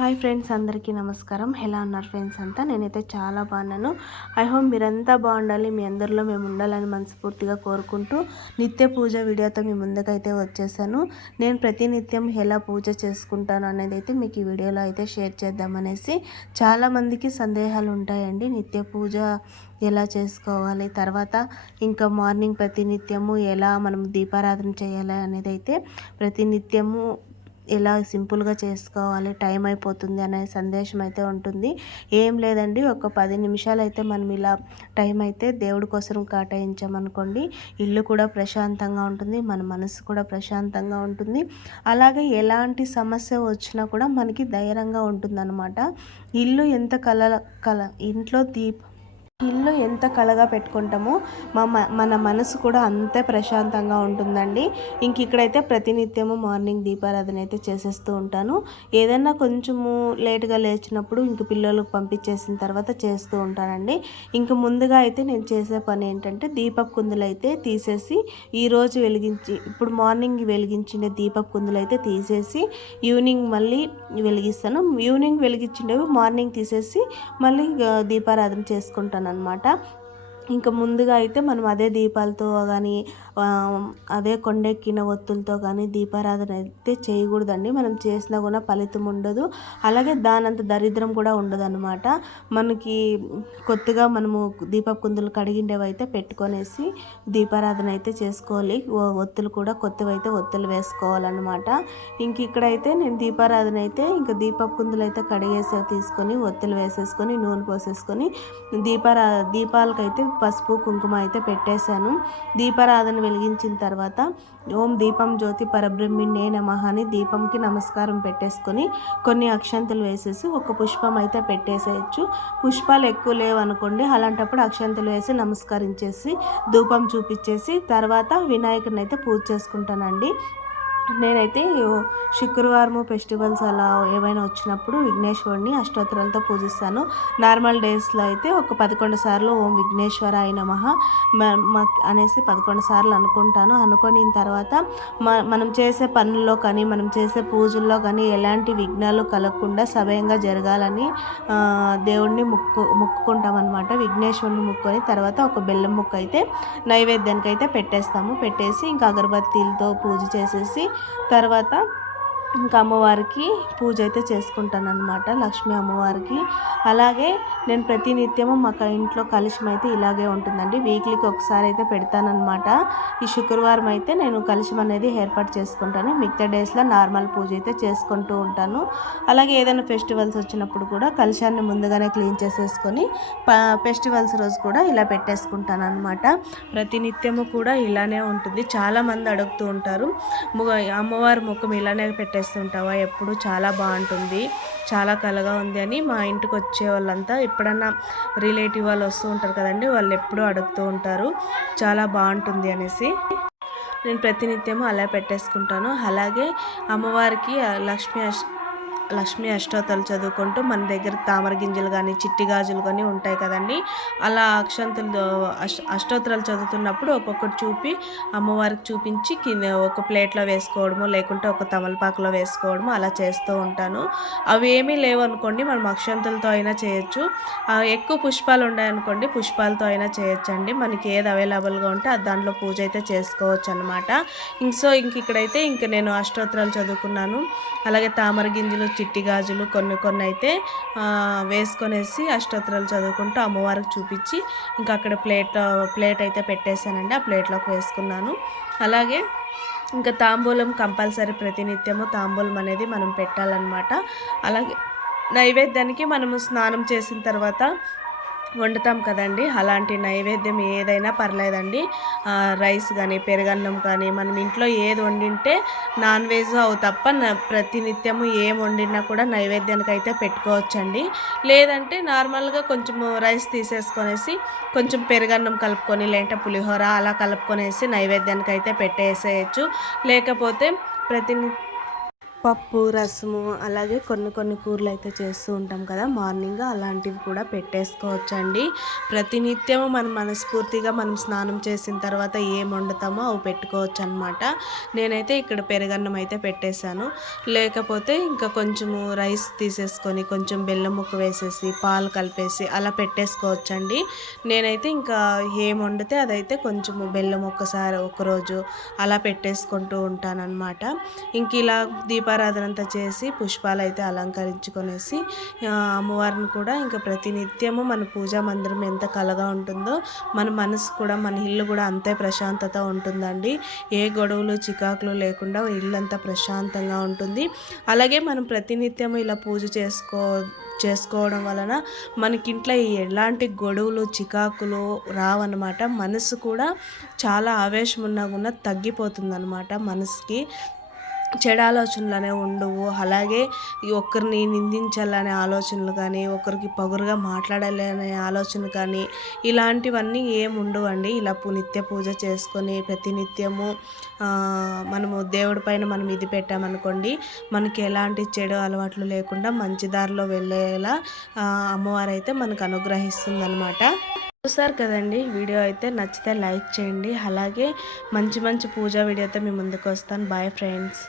Hi friends అందరికీ నమస్కారం. ఎలా ఉన్నారు ఫ్రెండ్స్ అంతా? నేనైతే చాలా బాగున్నాను. ఐ హోప్ మీరంతా బాగుండాలి. మీ అందరిలో మేము ఉండాలని మనస్ఫూర్తిగా కోరుకుంటూ నిత్య పూజ వీడియోతో మీ ముందుకైతే వచ్చేసాను. నేను ప్రతినిత్యం ఎలా పూజ చేసుకుంటాను అనేది అయితే మీకు ఈ వీడియోలో అయితే షేర్ చేద్దామనేసి చాలామందికి సందేహాలు ఉంటాయండి. నిత్య పూజ ఎలా చేసుకోవాలి? తర్వాత ఇంకా మార్నింగ్ ప్రతినిత్యము ఎలా మనం దీపారాధన చేయాలి అనేది అయితే ప్రతినిత్యము ఎలా సింపుల్గా చేసుకోవాలి టైం అయిపోతుంది అనే సందేశం అయితే ఉంటుంది. ఏం లేదండి ఒక పది నిమిషాలు అయితే మనం ఇలా టైం అయితే దేవుడి కోసం కేటాయించామనుకోండి ఇల్లు కూడా ప్రశాంతంగా ఉంటుంది మన మనసు కూడా ప్రశాంతంగా ఉంటుంది. అలాగే ఎలాంటి సమస్య వచ్చినా కూడా మనకి ధైర్యంగా ఉంటుందన్నమాట. ఇల్లు ఎంత కల కల ఇంట్లో దీప ఇల్లు ఎంత కళగా పెట్టుకుంటామో మా మన మనసు కూడా అంతే ప్రశాంతంగా ఉంటుందండి. ఇంక ఇక్కడైతే ప్రతినిత్యము మార్నింగ్ దీపారాధన అయితే చేసేస్తూ ఉంటాను. ఏదైనా కొంచెము లేట్గా లేచినప్పుడు ఇంక పిల్లలకు పంపించేసిన తర్వాత చేస్తూ ఉంటానండి. ఇంక ముందుగా అయితే నేను చేసే పని ఏంటంటే దీపపు కుందులు అయితే తీసేసి ఈరోజు వెలిగించి ఇప్పుడు మార్నింగ్ వెలిగించిన దీపపు కుందులు అయితే తీసేసి ఈవినింగ్ మళ్ళీ వెలిగిస్తాను. ఈవినింగ్ వెలిగించినవి మార్నింగ్ తీసేసి మళ్ళీ దీపారాధన చేసుకుంటాను. అనమాట ఇంకా ముందుగా అయితే మనం అదే దీపాలతో కానీ అదే కొండెక్కిన ఒత్తులతో కానీ దీపారాధన అయితే చేయకూడదండి. మనం చేసినా కూడా ఫలితం ఉండదు. అలాగే దానంత దరిద్రం కూడా ఉండదు అనమాట మనకి కొత్తగా మనము దీపపు కుందులు కడిగిండేవి అయితే పెట్టుకొనేసి దీపారాధన అయితే చేసుకోవాలి. ఒత్తులు కూడా కొత్తవి అయితే ఒత్తులు వేసుకోవాలన్నమాట. ఇంక ఇక్కడైతే నేను దీపారాధన అయితే ఇంకా దీపపు కుందులు అయితే కడిగేసి తీసుకొని ఒత్తులు వేసేసుకొని నూనె పోసేసుకొని దీపారా దీపాలకైతే పసుపు కుంకుమ అయితే పెట్టేశాను. దీపారాధన వెలిగించిన తర్వాత ఓం దీపం జ్యోతి పరబ్రహ్మిణే నమ అని దీపంకి నమస్కారం పెట్టేసుకొని కొన్ని అక్షంతలు వేసేసి ఒక పుష్పం అయితే పెట్టేసేయచ్చు. పుష్పాలు ఎక్కువ లేవు అనుకోండి అలాంటప్పుడు అక్షంతలు వేసి నమస్కరించేసి ధూపం చూపించేసి తర్వాత వినాయకుడిని అయితే పూజ చేసుకుంటానండి. నేనైతే శుక్రవారం ఫెస్టివల్స్ అలా ఏవైనా వచ్చినప్పుడు విఘ్నేశ్వరుని అష్టోత్తరాలతో పూజిస్తాను. నార్మల్ డేస్లో అయితే ఒక పదకొండు సార్లు ఓం విఘ్నేశ్వర అయిన మహా అనేసి పదకొండు సార్లు అనుకుంటాను. అనుకొని తర్వాత మనం చేసే పనుల్లో కానీ మనం చేసే పూజల్లో కానీ ఎలాంటి విఘ్నాలు కలగకుండా సభ్యంగా జరగాలని దేవుణ్ణి ముక్కు ముక్కుకుంటామన్నమాట. విఘ్నేశ్వరుని ముక్కొని తర్వాత ఒక బెల్లం ముక్క అయితే నైవేద్యానికి అయితే పెట్టేస్తాము. పెట్టేసి ఇంకా అగరబత్తీలతో పూజ చేసేసి తర్వాత ఇంకా అమ్మవారికి పూజ అయితే చేసుకుంటాను అనమాట లక్ష్మీ అమ్మవారికి. అలాగే నేను ప్రతినిత్యము మాకు ఇంట్లో కలుషం అయితే ఇలాగే ఉంటుందండి. వీక్లీకి ఒకసారి అయితే పెడతానమాట ఈ శుక్రవారం అయితే నేను కలుషం అనేది ఏర్పాటు చేసుకుంటాను. మిగతా డేస్లో నార్మల్ పూజ అయితే చేసుకుంటూ ఉంటాను. అలాగే ఏదైనా ఫెస్టివల్స్ వచ్చినప్పుడు కూడా కలుషాన్ని ముందుగానే క్లీన్ చేసేసుకొని ఫెస్టివల్స్ రోజు కూడా ఇలా పెట్టేసుకుంటాను అనమాట ప్రతినిత్యము కూడా ఇలానే ఉంటుంది. చాలామంది అడుగుతూ ఉంటారు అమ్మవారి ముఖం ఇలానే పెట్టే చేస్తుంటావా? ఎప్పుడు చాలా బాగుంటుంది చాలా కలగా ఉంది అని మా ఇంటికి వచ్చే వాళ్ళంతా ఎప్పుడన్నా రిలేటివ్ వాళ్ళు వస్తూ ఉంటారు కదండి వాళ్ళు ఎప్పుడూ అడుగుతూ ఉంటారు చాలా బాగుంటుంది అనేసి. నేను ప్రతినిత్యము అలా పెట్టేసుకుంటాను. అలాగే అమ్మవారికి లక్ష్మీ లక్ష్మీ అష్టోత్తలు చదువుకుంటూ మన దగ్గర తామర గింజలు కానీ చిట్టి గాజులు కానీ ఉంటాయి కదండి. అలా అక్షంతులు అష్టోత్తరాలు చదువుతున్నప్పుడు ఒక్కొక్కటి చూపి అమ్మవారికి చూపించి కింద ఒక ప్లేట్లో వేసుకోవడము లేకుంటే ఒక తమలపాకులో వేసుకోవడము అలా చేస్తూ ఉంటాను. అవి ఏమీ లేవు అనుకోండి మనం అక్షంతులతో అయినా చేయొచ్చు. ఎక్కువ పుష్పాలు ఉన్నాయనుకోండి పుష్పాలతో అయినా చేయొచ్చండి. మనకి ఏది అవైలబుల్గా ఉంటే అది దాంట్లో పూజ అయితే చేసుకోవచ్చు అనమాట ఇంక సో ఇంక ఇక్కడైతే ఇంక నేను అష్టోత్తరాలు చదువుకున్నాను. అలాగే తామర గింజలు చిట్టి గాజులు కొన్ని కొన్ని అయితే వేసుకొనేసి అష్టోత్తరాలు చదువుకుంటూ అమ్మవారికి చూపించి ఇంకా అక్కడ ప్లేట్ ప్లేట్ అయితే పెట్టేశానండి. ఆ ప్లేట్లోకి వేసుకున్నాను. అలాగే ఇంకా తాంబూలం కంపల్సరీ ప్రతినిత్యము తాంబూలం అనేది మనం పెట్టాలన్నమాట. అలాగే నైవేద్యానికి మనము స్నానం చేసిన తర్వాత వండుతాం కదండి. అలాంటి నైవేద్యం ఏదైనా పర్లేదండి. రైస్ కానీ పెరుగన్నం కానీ మనం ఇంట్లో ఏది వండింటే నాన్ వెజ్ అవు తప్ప ప్రతినిత్యము ఏం వండినా కూడా నైవేద్యానికి అయితే పెట్టుకోవచ్చండి. లేదంటే నార్మల్గా కొంచెం రైస్ తీసేసుకొనేసి కొంచెం పెరుగన్నం కలుపుకొని లేదంటే పులిహోర అలా కలుపుకొనేసి నైవేద్యానికి అయితే పెట్టేసేయచ్చు. లేకపోతే ప్రతిని పప్పు రసము అలాగే కొన్ని కొన్ని కూరలు అయితే చేస్తూ ఉంటాం కదా. మార్నింగ్ అలాంటివి కూడా పెట్టేసుకోవచ్చండి. ప్రతినిత్యము మనం మనస్ఫూర్తిగా మనం స్నానం చేసిన తర్వాత ఏం వండుతామో అవి పెట్టుకోవచ్చు అనమాట నేనైతే ఇక్కడ పెరగన్నం అయితే పెట్టేశాను. లేకపోతే ఇంకా కొంచెము రైస్ తీసేసుకొని కొంచెం బెల్లం ముక్క వేసేసి పాలు కలిపేసి అలా పెట్టేసుకోవచ్చండి. నేనైతే ఇంకా ఏం వండితే అదైతే కొంచెము బెల్లం ఒక్కసారి ఒకరోజు అలా పెట్టేసుకుంటూ ఉంటానన్నమాట. ఇంక ఇలా దీప దీపారాధన అంతా చేసి పుష్పాలు అయితే అలంకరించుకొనేసి అమ్మవారిని కూడా ఇంకా ప్రతినిత్యము మన పూజా మందిరం ఎంత కలగా ఉంటుందో మన మనసు కూడా మన ఇల్లు కూడా అంతే ప్రశాంతత ఉంటుందండి. ఏ గొడవలు చికాకులు లేకుండా ఇల్లు అంతా ప్రశాంతంగా ఉంటుంది. అలాగే మనం ప్రతినిత్యము ఇలా పూజ చేసుకో చేసుకోవడం వలన మనకింట్లో ఎలాంటి గొడవలు చికాకులు రావన్నమాట. మనసు కూడా చాలా ఆవేశం ఉన్నా కూడా తగ్గిపోతుందన్నమాట మనసుకి. చెడు ఆలోచనలు ఉండవు. అలాగే ఒక్కరిని నిందించాలనే ఆలోచనలు కానీ ఒకరికి పగురుగా మాట్లాడాలి అనే ఆలోచన కానీ ఇలాంటివన్నీ ఏమి ఉండవండి. ఇలా నిత్య పూజ చేసుకొని ప్రతినిత్యము మనము దేవుడి పైన మనం ఇది పెట్టామనుకోండి మనకి ఎలాంటి చెడు అలవాట్లు లేకుండా మంచి దారిలో వెళ్ళేలా అమ్మవారు అయితే మనకు అనుగ్రహిస్తుంది అనమాట చూసారు కదండి వీడియో అయితే నచ్చితే లైక్ చేయండి. అలాగే మంచి మంచి పూజా వీడియోతో మీ ముందుకు వస్తాను. Bye friends.